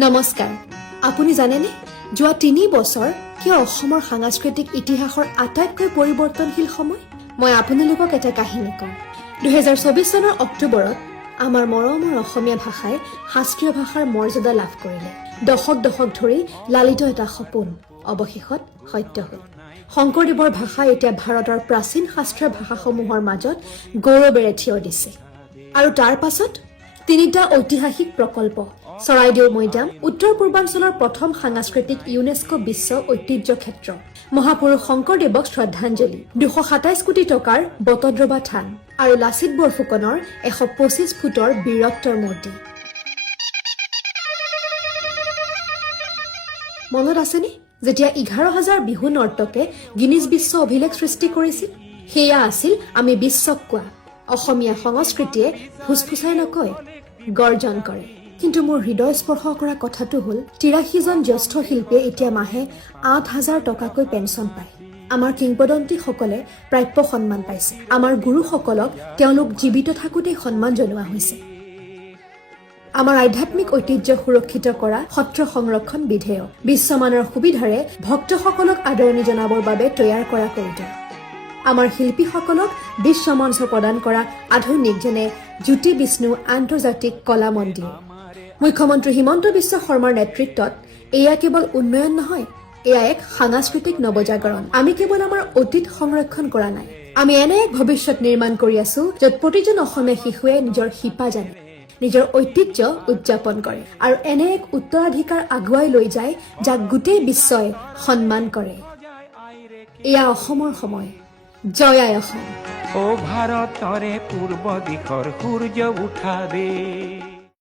নমস্কাৰ। আপুনি জানেনে যোৱা ৩ বছৰ কিয় অসমৰ সাংস্কৃতিক ইতিহাসৰ আটাইতকৈ পৰিৱৰ্তনশীল সময়? মই আপোনালোকক এটা কাহিনী কওঁ। ২০২৪ চনৰ অক্টোবৰত আমাৰ মৰমৰ অসমীয়া ভাষাই শাস্ত্ৰীয় ভাষাৰ মৰ্যাদা লাভ কৰিলে। দশক ধৰি লালিত এটা সপোন অৱশেষত সত্য হ'ল। শংকৰদেৱৰ ভাষা এতিয়া ভাৰতৰ প্ৰাচীন শাস্ত্ৰীয় ভাষাসমূহৰ মাজত গৌৰৱেৰে থিয় দিছে। আৰু তাৰ পাছত ৩টা ঐতিহাসিক প্ৰকল্প। চৰাইদেউ মৈদাম, উত্তৰ পূৰ্বাঞ্চলৰ প্ৰথম সাংস্কৃতিক ইউনেস্কো বিশ্ব ঐতিহ্য ক্ষেত্ৰ, মহাপুৰুষ শংকৰদেৱক শ্ৰদ্ধাঞ্জলি, ২২৭ কোটি টকাৰ বটদ্ৰৱা থান আৰু লাচিত বৰফুকনৰ ১২৫ ফুটৰ বীৰত্বৰ মূৰ্তি। মনত আছেনে যেতিয়া ১১,০০০ বিহু নৰ্তকে গিনিজ বিশ্ব অভিলেখ সৃষ্টি কৰিছিল? সেয়া আছিল আমি বিশ্বক কোৱা অসমীয়া সংস্কৃতিয়ে ফুচফুচাই নকয়, গৰ্জন কৰে। কিন্তু মোৰ হৃদয় স্পৰ্শ কৰা কথাটো হ'ল ৮৩জন জ্যেষ্ঠ শিল্পীয়ে এতিয়া মাহে ৮,০০০ টকাকৈ পেঞ্চন পায়। আমাৰ কিংবদন্তীসকলে প্ৰাপ্য সন্মান পাইছে। আমাৰ গুৰুসকলক তেওঁলোক জীৱিত থাকোঁতেই সন্মান জনোৱা হৈছে। আমাৰ আধ্যাত্মিক ঐতিহ্য সুৰক্ষিত কৰা সত্ৰ সংৰক্ষণ বিধেয়ক বিশ্বমানৰ সুবিধাৰে ভক্তসকলক আদৰণি জনাবৰ বাবে তৈয়াৰ কৰা কৰিডৰ। আমাৰ শিল্পীসকলক বিশ্বমঞ্চ প্ৰদান কৰা আধুনিক যেনে জ্যোতি বিষ্ণু আন্তৰ্জাতিক কলা মন্দিৰ। মুখ্যমন্ত্ৰী হিমন্ত বিশ্ব শৰ্মাৰ নেতৃত্বত এয়া কেৱল উন্নয়ন নহয়, এয়া এক সাংস্কৃতিক নৱজাগৰণ। আমি কেৱল আমাৰ অতীত সংৰক্ষণ কৰা নাই, আমি এনে এক ভৱিষ্যত নিৰ্মাণ কৰি আছো য'ত প্ৰতিজন অসমীয়া শিশুৱে নিজৰ শিপা জানে, নিজৰ ঐতিহ্য উদযাপন কৰে আৰু এনে এক উত্তৰাধিকাৰ আগুৱাই লৈ যায় যাক গোটেই বিশ্বই সন্মান কৰে। এয়া অসমৰ সময়। জয় আই অসম। ও ভাৰতৰে পূৰ্ব দিশৰ সূৰ্য উঠা দে।